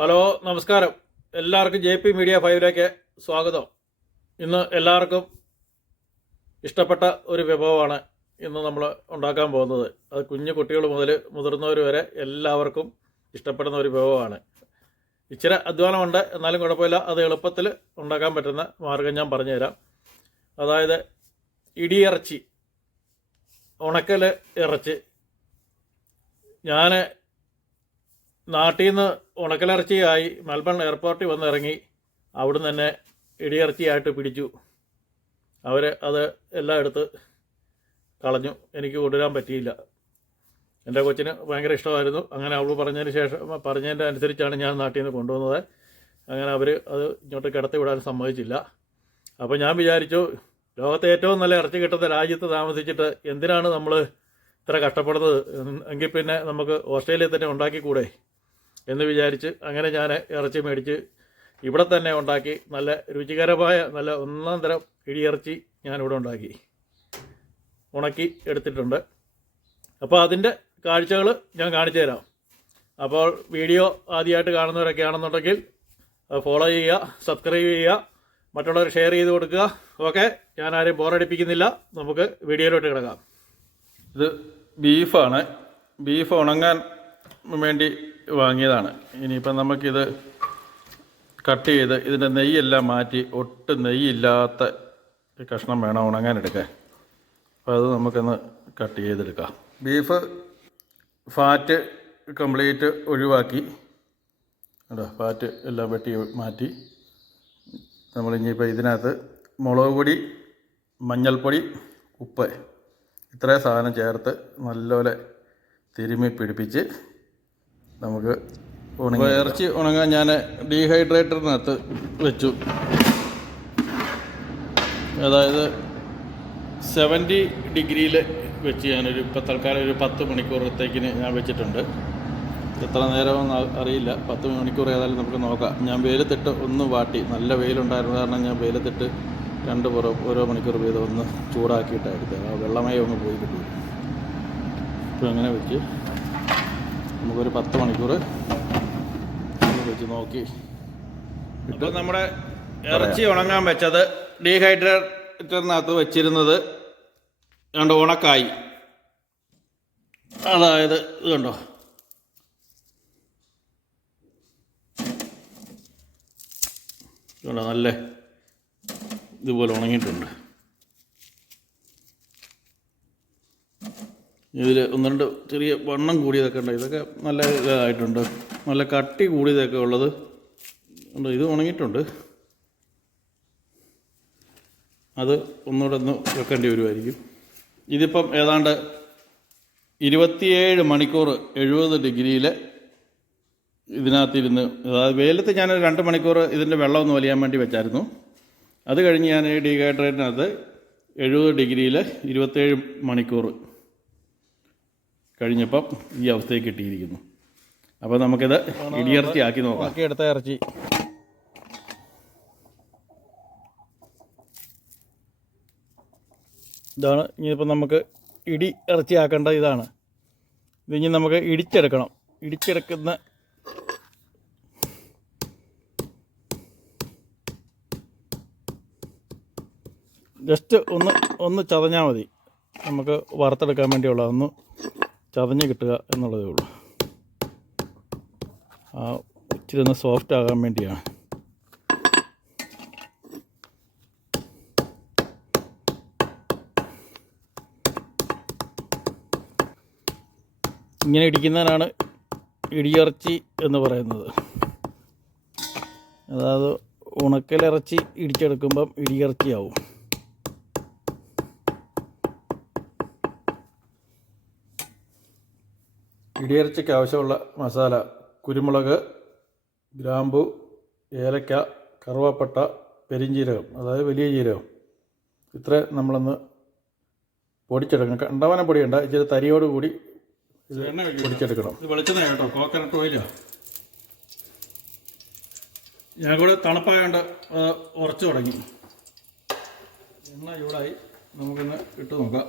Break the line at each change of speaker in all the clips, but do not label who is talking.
Hello നമസ്കാരം. എല്ലാവർക്കും J P media ഫൈവിലേക്ക് സ്വാഗതം. ഇന്ന് എല്ലാവർക്കും ഇഷ്ടപ്പെട്ട ഒരു വിഭവമാണ് ഇന്ന് നമ്മൾ ഉണ്ടാക്കാൻ പോകുന്നത്. അത് കുഞ്ഞു കുട്ടികൾ മുതൽ മുതിർന്നവർ വരെ എല്ലാവർക്കും ഇഷ്ടപ്പെടുന്ന ഒരു വിഭവമാണ്. ഇച്ചിരി അധ്വാനമുണ്ട് എന്നാലും കുഴപ്പമില്ല. അത് എളുപ്പത്തിൽ ഉണ്ടാക്കാൻ പറ്റുന്ന മാർഗം ഞാൻ പറഞ്ഞുതരാം. അതായത് ഇടിയിറച്ചി ഉണക്കൽ ഇറച്ചി. ഞാൻ നാട്ടിൽ നിന്ന് ഉണക്കലിറച്ചിയായി മെൽബൺ എയർപോർട്ടിൽ വന്നിറങ്ങി അവിടുന്ന് തന്നെ ഇടിയിറച്ചിയായിട്ട് പിടിച്ചു. അവർ അത് എല്ലാം എടുത്ത് കളഞ്ഞു. എനിക്ക് കൊണ്ടുവരാൻ പറ്റിയില്ല. എന്റെ കൊച്ചിന് ഭയങ്കര ഇഷ്ടമായിരുന്നു. അങ്ങനെ അവൾ പറഞ്ഞതിന് ശേഷം പറഞ്ഞതിന്റെ അനുസരിച്ചാണ് ഞാൻ നാട്ടിൽ നിന്ന് കൊണ്ടുവന്നത്. അങ്ങനെ അവർ അത് ഇങ്ങോട്ട് കിടത്തി വിടാൻ സമ്മതിച്ചില്ല. അപ്പോൾ ഞാൻ വിചാരിച്ചു ലോകത്തെ ഏറ്റവും നല്ല ഇറച്ചി കിട്ടുന്ന രാജ്യത്ത് താമസിച്ചിട്ട് എന്തിനാണ് നമ്മൾ ഇത്ര കഷ്ടപ്പെടുന്നത്? എങ്കിൽ പിന്നെ നമുക്ക് ഓസ്ട്രേലിയയിൽ തന്നെ ഉണ്ടാക്കിക്കൂടെ? എന്ന് വിചാരിച്ച് അങ്ങനെ ഞാൻ ഇറച്ചി മേടിച്ച് ഇവിടെ തന്നെ ഉണ്ടാക്കി നല്ല രുചികരമായ നല്ല ഒന്നാം തരം ഇടിയിറച്ചി ഞാനിവിടെ ഉണ്ടാക്കി. ഉണക്കി എടുത്തിട്ടുണ്ട്. അപ്പോൾ അതിന്റെ കാഴ്ചകൾ ഞാൻ കാണിച്ചു തരാം. അപ്പോൾ വീഡിയോ ആദ്യമായിട്ട് കാണുന്നവരൊക്കെ ആണെന്നുണ്ടെങ്കിൽ ഫോളോ ചെയ്യുക സബ്സ്ക്രൈബ് ചെയ്യുക മറ്റുള്ളവർ ഷെയർ ചെയ്ത് കൊടുക്കുക. ഓക്കെ ഞാൻ ആരെയും ബോറടിപ്പിക്കുന്നില്ല നമുക്ക് വീഡിയോയിലോട്ട് കിടക്കാം. ഇത് ബീഫാണ് ബീഫ് ഉണങ്ങാൻ വേണ്ടി വാങ്ങിയതാണ്. ഇനിയിപ്പം നമുക്കിത് കട്ട് ചെയ്ത് ഇതിന്റെ നെയ്യെല്ലാം മാറ്റി ഒട്ടും നെയ്യില്ലാത്ത കഷ്ണം വേണം ഉണങ്ങാനെടുക്കാൻ. അപ്പോൾ അത് നമുക്കൊന്ന് കട്ട് ചെയ്തെടുക്കാം. ബീഫ് ഫാറ്റ് കംപ്ലീറ്റ് ഒഴിവാക്കി. കേട്ടോ ഫാറ്റ് എല്ലാം വെട്ടി മാറ്റി. നമ്മൾ ഇനിയിപ്പോൾ ഇതിനകത്ത് മുളക് പൊടി മഞ്ഞൾപ്പൊടി ഉപ്പ് ഇത്രയും സാധനം ചേർത്ത് നല്ലപോലെ തിരുമ്മി പിടിപ്പിച്ച് നമുക്ക് ഇറച്ചി ഉണങ്ങാൻ ഞാൻ ഡീഹൈഡ്രേറ്ററിനകത്ത് വെച്ചു. അതായത് സെവന്റി ഡിഗ്രിയിൽ വെച്ച് ഞാനൊരു ഇപ്പം തൽക്കാലം ഒരു പത്ത് മണിക്കൂറത്തേക്കിന് ഞാൻ വെച്ചിട്ടുണ്ട്. എത്ര നേരമെന്ന് അറിയില്ല. പത്ത് മണിക്കൂർ ഏതായാലും നമുക്ക് നോക്കാം. ഞാൻ വെയിലത്തിട്ട് ഒന്ന് വാട്ടി. നല്ല വെയിലുണ്ടായിരുന്ന കാരണം ഞാൻ വെയിലത്തിട്ട് രണ്ട് പുറം ഓരോ മണിക്കൂർ വീതം ഒന്ന് ചൂടാക്കിയിട്ടായിരുന്നു. ആ വെള്ളമയം ഒന്ന് പോയി കിട്ടും ഇപ്പം അങ്ങനെ വെച്ച് നമുക്കൊരു പത്ത് മണിക്കൂർ വെച്ച് നോക്കി ഇപ്പം നമ്മുടെ ഇറച്ചി ഉണങ്ങാൻ വെച്ചത് ഡീഹൈഡ്രേറ്ററിനകത്ത് വെച്ചിരുന്നത് രണ്ട് ഉണക്കായി. അതായത് ഇത് കണ്ടോ. കണ്ടോ നല്ല ഇതുപോലെ ഉണങ്ങിയിട്ടുണ്ട്. ഇതിൽ ഒന്ന് രണ്ട് ചെറിയ വണ്ണം കൂടിയതൊക്കെ ഉണ്ട്. ഇതൊക്കെ നല്ല ഇതായിട്ടുണ്ട്. നല്ല കട്ടി കൂടിയതൊക്കെ ഉള്ളത് ഉണ്ട്. ഇത് ഉണങ്ങിയിട്ടുണ്ട്. അത് ഒന്നുകൂടെ ഒന്ന് വെക്കേണ്ടി വരുമായിരിക്കും ഇതിപ്പം ഏതാണ്ട് ഇരുപത്തിയേഴ് മണിക്കൂർ എഴുപത് ഡിഗ്രിയിൽ ഇതിനകത്തിരുന്ന് അതായത് വെയിലത്ത് ഞാൻ രണ്ട് മണിക്കൂർ ഇതിന്റെ വെള്ളം ഒന്ന് വലിയാൻ വേണ്ടി വെച്ചായിരുന്നു. അത് കഴിഞ്ഞ് ഞാൻ ഈ ഡീഹൈഡ്രേറ്റിനകത്ത് എഴുപത് ഡിഗ്രിയിൽ ഇരുപത്തേഴ് മണിക്കൂർ കഴിഞ്ഞപ്പം ഈ അവസ്ഥയിൽ കിട്ടിയിരിക്കുന്നു. അപ്പോൾ നമുക്കിത് ഇടിയിറച്ചി ആക്കി നോക്കാം. എടുത്ത ഇറച്ചി. ഇതാണ്. ഇനിയിപ്പോൾ നമുക്ക് ഇടി ഇറച്ചി ആക്കേണ്ട ഇതാണ്. ഇത് ഇനി നമുക്ക് ഇടിച്ചെടുക്കണം. ഇടിച്ചെടുക്കുന്ന ജസ്റ്റ് ഒന്ന് ഒന്ന് ചതഞ്ഞാൽ മതി. നമുക്ക് വറുത്തെടുക്കാൻ വേണ്ടിയുള്ള ഒന്ന് ചതഞ്ഞ് കിട്ടുക എന്നുള്ളതേ ഉള്ളൂ. ആ ഇച്ചിരി ഒന്ന് സോഫ്റ്റ് ആകാൻ വേണ്ടിയാണ്. ഇങ്ങനെ ഇടിക്കുന്നതിനാണ് ഇടിയിറച്ചി എന്ന് പറയുന്നത്. അതായത് ഉണക്കലിറച്ചി ഇടിച്ചെടുക്കുമ്പം ഇടിയിറച്ചിയാവും. ഇടിയിറച്ചിക്ക് ആവശ്യമുള്ള മസാല കുരുമുളക് ഗ്രാമ്പു ഏലക്ക കറുവാപ്പട്ട പെരിഞ്ജീരകം അതായത് വലിയ ജീരകം. ഇത്ര നമ്മളൊന്ന് പൊടിച്ചെടുക്കണം. കണ്ടവനം പൊടിയണ്ട ഇച്ചിരി തരിയോട് കൂടി ഇത് പൊടിച്ചെടുക്കണം. ഇത് വെളിച്ചെണ്ണ കേട്ടോ. കോക്കനട്ട് ഓയിലോ ഞാൻ കൂടെ തണുപ്പായോണ്ട് ഉറച്ചു തുടങ്ങി. എണ്ണ ചൂടായി. നമുക്കൊന്ന് ഇട്ട് നോക്കാം.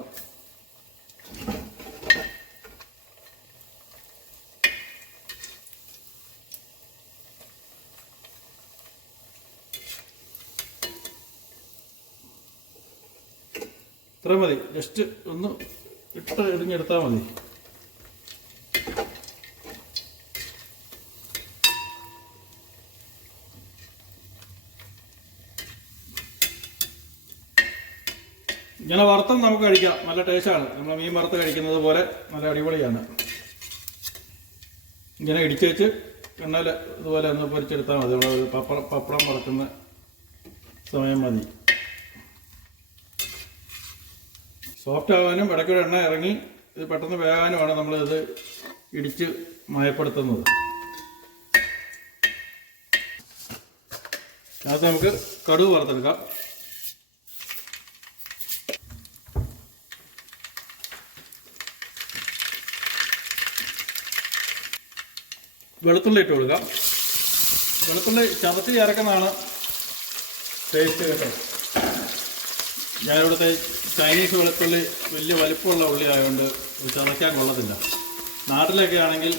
ഇത്ര മതി. ജസ്റ്റ് ഒന്ന് ഇട്ട് എറിഞ്ഞെടുത്താൽ മതി. ഇങ്ങനെ വറുത്തും നമുക്ക് കഴിക്കാം. നല്ല ടേസ്റ്റാണ് നമ്മൾ മീൻ വറുത്ത് കഴിക്കുന്നത് പോലെ നല്ല അടിപൊളിയാണ്. ഇങ്ങനെ ഇടിച്ച് വെച്ച് എണ്ണയിൽ ഇതുപോലെ ഒന്ന് പൊരിച്ചെടുത്താൽ മതി. നമ്മൾ പപ്പടം പപ്പടം വറക്കുന്ന സമയം മതി. സോഫ്റ്റ് ആവാനും ഇടയ്ക്കൊരു എണ്ണ ഇറങ്ങി ഇത് പെട്ടെന്ന് വേകാനുമാണ് നമ്മളിത് ഇടിച്ച് മയപ്പെടുത്തുന്നത്. അതിനകത്ത് നമുക്ക് കടുവ് വറുത്തെടുക്കാം. വെളുത്തുള്ളി ഇട്ട് കൊടുക്കാം. വെളുത്തുള്ളി ചതച്ച് ചേർക്കുന്നതാണ് ടേസ്റ്റ് കേട്ടോ. ഞാനിവിടുത്തെ ചൈനീസ് വെളുത്തുള്ളി വലിയ വലിപ്പമുള്ള ഉള്ളി ആയതുകൊണ്ട് ചതയ്ക്കാൻ കൊള്ളത്തില്ല നാട്ടിലൊക്കെ ആണെങ്കിൽ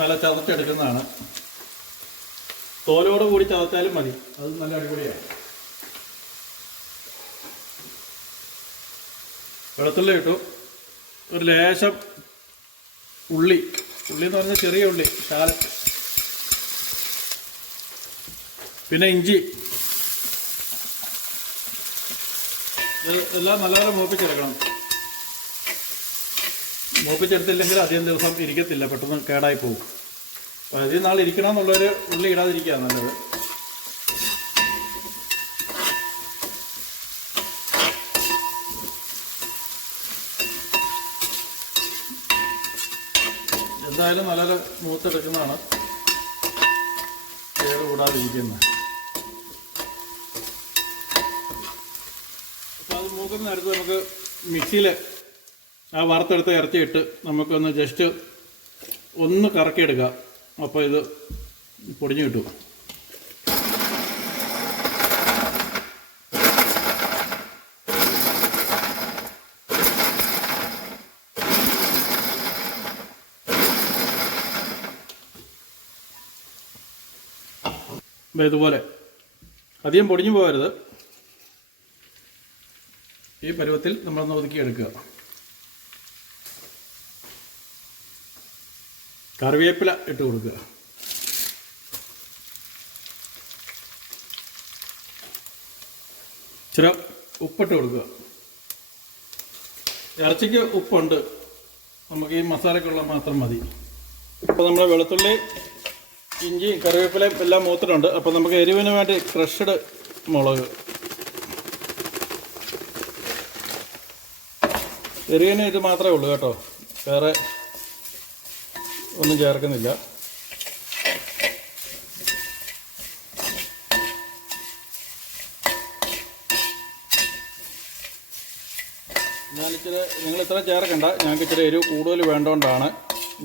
നല്ല ചതച്ചെടുക്കുന്നതാണ്. തോലോട് കൂടി ചതച്ചാലും മതി. അത് നല്ല അടിപൊളിയാണ്. വെളുത്തുള്ളി ഇട്ടു. ഒരു ലേശം ഉള്ളി. ഉള്ളി എന്ന് പറഞ്ഞാൽ ചെറിയ ഉള്ളി ശാല പിന്നെ ഇഞ്ചി ഇത് എല്ലാം നല്ലപോലെ മൂപ്പിച്ചെടുക്കണം. മൂപ്പിച്ചെടുത്തില്ലെങ്കിൽ അധികം ദിവസം ഇരിക്കത്തില്ല. പെട്ടെന്ന് കേടായി പോകും. അപ്പോൾ അധികം നാൾ ഇരിക്കണം എന്നുള്ളൊരു ഉള്ളി ഇടാതിരിക്കുക നല്ലത്. എന്തായാലും നല്ലൊരു മൂത്തെടുക്കുന്നതാണ് കേട് കൂടാതിരിക്കുന്നത് അത് നേരത്ത് നമുക്ക് മിക്സിയിൽ ആ വറുത്തെടുത്ത ഇറച്ചിയിട്ട് നമുക്കൊന്ന് ജസ്റ്റ് ഒന്ന് കറക്കിയെടുക്കാം. അപ്പോൾ ഇത് പൊടിഞ്ഞു കിട്ടും. ഇതുപോലെ. അധികം പൊടിഞ്ഞു പോകരുത്. ഈ പരുവത്തിൽ നമ്മളൊന്ന് ഒതുക്കിയെടുക്കുക കറിവേപ്പില ഇട്ട് കൊടുക്കുക. ഇച്ചിരി ഉപ്പിട്ട് കൊടുക്കുക. ഇറച്ചിക്ക് ഉപ്പുണ്ട്. നമുക്ക് ഈ മസാലക്കുള്ള മാത്രം മതി. ഇപ്പോൾ നമ്മൾ വെളുത്തുള്ളി ഇഞ്ചി കറിവേപ്പിലയും എല്ലാം മൂത്തിട്ടുണ്ട്. അപ്പോൾ നമുക്ക് എരിവിന് വേണ്ടി ക്രഷ്ഡ് മുളക് എരിവിന് ഇത് മാത്രമേ ഉള്ളൂ കേട്ടോ. വേറെ ഒന്നും ചേർക്കുന്നില്ല. ഞാനിച്ചിരി നിങ്ങൾ ഇത്ര ചേർക്കണ്ട. ഞങ്ങൾക്ക് ഇച്ചിരി എരിവ് കൂടുതൽ വേണ്ടതുകൊണ്ടാണ്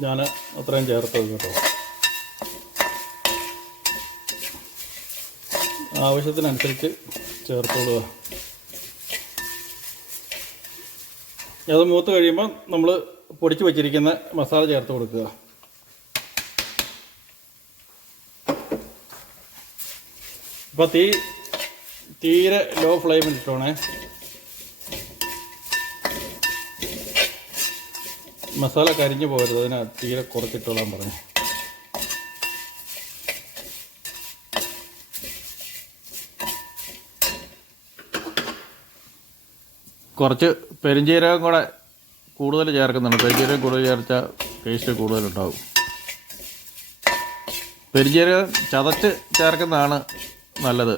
ഞാൻ അത്രയും ചേർത്തത് കേട്ടോ. ആവശ്യത്തിനനുസരിച്ച് ചേർത്തോളുക. അത് മൂത്ത് കഴിയുമ്പോൾ നമ്മൾ പൊടിച്ച് വെച്ചിരിക്കുന്ന മസാല ചേർത്ത് കൊടുക്കുക. അപ്പോൾ തീ തീരെ ലോ ഫ്ലെയിമിൽ ഇട്ടോണേ. മസാല കരിഞ്ഞു പോകരുത് അതിനാ തീരെ കുറച്ചിട്ടോളാൻ പറഞ്ഞു. കുറച്ച് പെരിഞ്ചീരകം കൂടെ കൂടുതൽ ചേർക്കുന്നുണ്ട്. പെരിഞ്ചീരകം കൂടുതൽ ചേർച്ചാൽ ടേസ്റ്റ് കൂടുതലുണ്ടാവും. പെരിഞ്ചീരകം ചതച്ച് ചേർക്കുന്നതാണ് നല്ലത്.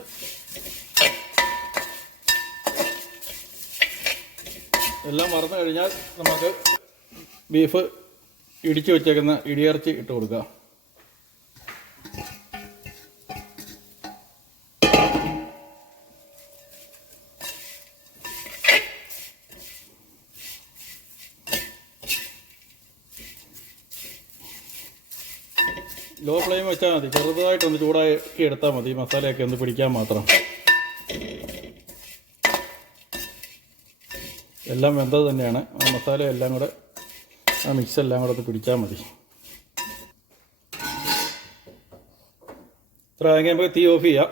എല്ലാം മറന്നു കഴിഞ്ഞാൽ നമുക്ക് ബീഫ് ഇടിച്ചു വെച്ചേക്കുന്ന ഇടിയിറച്ചി ഇട്ട് കൊടുക്കാം. വെച്ചാൽ മതി. ചെറുതായിട്ടൊന്ന് ചൂടാക്കി എടുത്താൽ മതി. മസാലയൊക്കെ ഒന്ന് പിടിക്കാൻ മാത്രം. എല്ലാം വെന്തത് തന്നെയാണ്. ആ മസാല എല്ലാം കൂടെ ആ മിക്സ് എല്ലാം കൂടെ ഒന്ന് പിടിച്ചാൽ മതി. ഇത്ര നമുക്ക് തീ ഓഫ് ചെയ്യാം.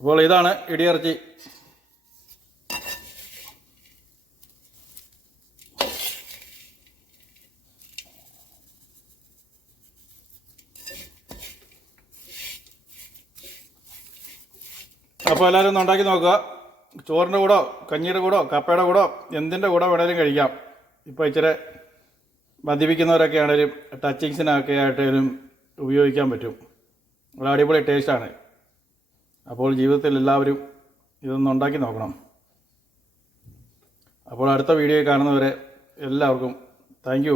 അപ്പോൾ ഇതാണ് ഇടിയിറച്ചി. അപ്പോൾ എല്ലാവരും ഒന്ന് ഉണ്ടാക്കി നോക്കുക. ചോറിന്റെ കൂടോ കഞ്ഞിയുടെ കൂടോ കപ്പയുടെ കൂടോ എന്തിന്റെ കൂടോ വേണേലും കഴിക്കാം. ഇപ്പോൾ ഇച്ചിരി മദ്യപിക്കുന്നവരൊക്കെ ആണേലും ടച്ചിങ്സിനൊക്കെ ആയിട്ടേലും ഉപയോഗിക്കാൻ പറ്റും. ഒരു അടിപൊളി ടേസ്റ്റാണ്. അപ്പോൾ ജീവിതത്തിൽ എല്ലാവരും ഇതൊന്ന് ഉണ്ടാക്കി നോക്കണം. അപ്പോൾ അടുത്ത വീഡിയോ കാണുന്നവരെ എല്ലാവർക്കും താങ്ക്